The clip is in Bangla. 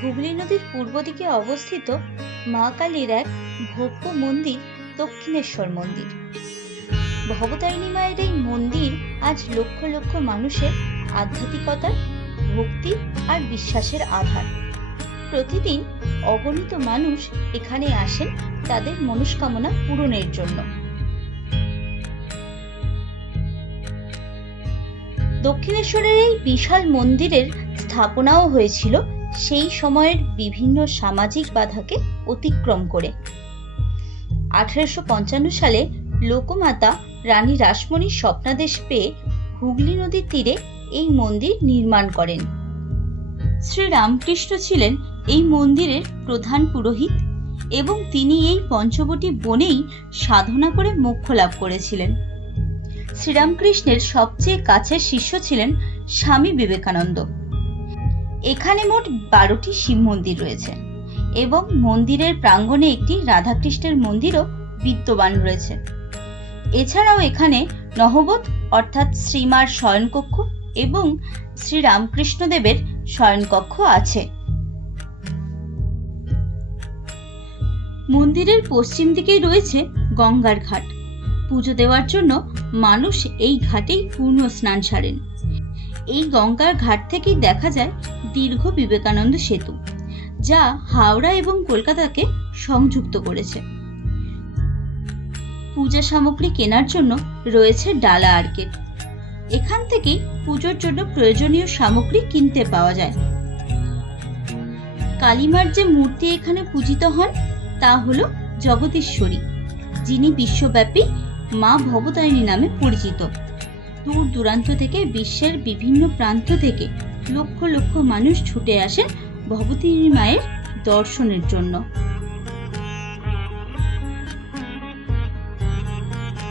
হুগলি নদীর পূর্ব দিকে অবস্থিত মা কালীর এক ভব্য মন্দির দক্ষিণেশ্বর মন্দির। ভবতারিণী মায়ের এই মন্দির আজ লক্ষ লক্ষ মানুষের আধ্যাত্মিকতার, ভক্তি আর বিশ্বাসের আধার। প্রতিদিন অগণিত মানুষ এখানে আসেন তাদের মনস্কামনা পূরণের জন্য। দক্ষিণেশ্বরের এই বিশাল মন্দিরের স্থাপনাও হয়েছিল সেই সময়ের বিভিন্ন সামাজিক বাধাকে অতিক্রম করে। 1855 সালে লোকমাতা রানী রাসমণির স্বপ্নাদেশ পেয়ে হুগলি নদীর তীরে এই মন্দির নির্মাণ করেন। শ্রী রামকৃষ্ণ ছিলেন এই মন্দিরের প্রধান পুরোহিত এবং তিনি এই পঞ্চবটী বনেই সাধনা করে মোক্ষ লাভ করেছিলেন। শ্রীরামকৃষ্ণের সবচেয়ে কাছের শিষ্য ছিলেন স্বামী বিবেকানন্দ। এখানে মোট 12টি শিব মন্দির রয়েছে এবং মন্দিরের প্রাঙ্গণে একটি রাধাকৃষ্ণের মন্দিরও বিদ্যমান রয়েছে। এছাড়াও এখানে নহবত অর্থাৎ শ্রীমার শয়নকক্ষ এবং শ্রীরামকৃষ্ণদেবের শয়নকক্ষ আছে। মন্দিরের পশ্চিম দিকেই রয়েছে গঙ্গার ঘাট। পুজো দেওয়ার জন্য মানুষ এই ঘাটেই পূর্ণ স্নান সারেন। এই গঙ্গার ঘাট থেকেই দেখা যায় দীর্ঘ বিবেকানন্দ সেতু, যা হাওড়া এবং কলকাতাকে সংযুক্ত করেছে। পূজা সামগ্রী কেনার জন্য রয়েছে ডালা আর্কেড। এখান থেকেই পুজোর জন্য প্রয়োজনীয় সামগ্রী কিনতে পাওয়া যায়। কালীমার যে মূর্তি এখানে পূজিত হন তা হলো জগদীশ্বরী, যিনি বিশ্বব্যাপী মা ভবতারিণী নামে পরিচিত। দূর দূরান্ত থেকে, বিশ্বের বিভিন্ন প্রান্ত থেকে লক্ষ লক্ষ মানুষ ছুটে আসেন ভবতারিণী মায়ের দর্শনের জন্য।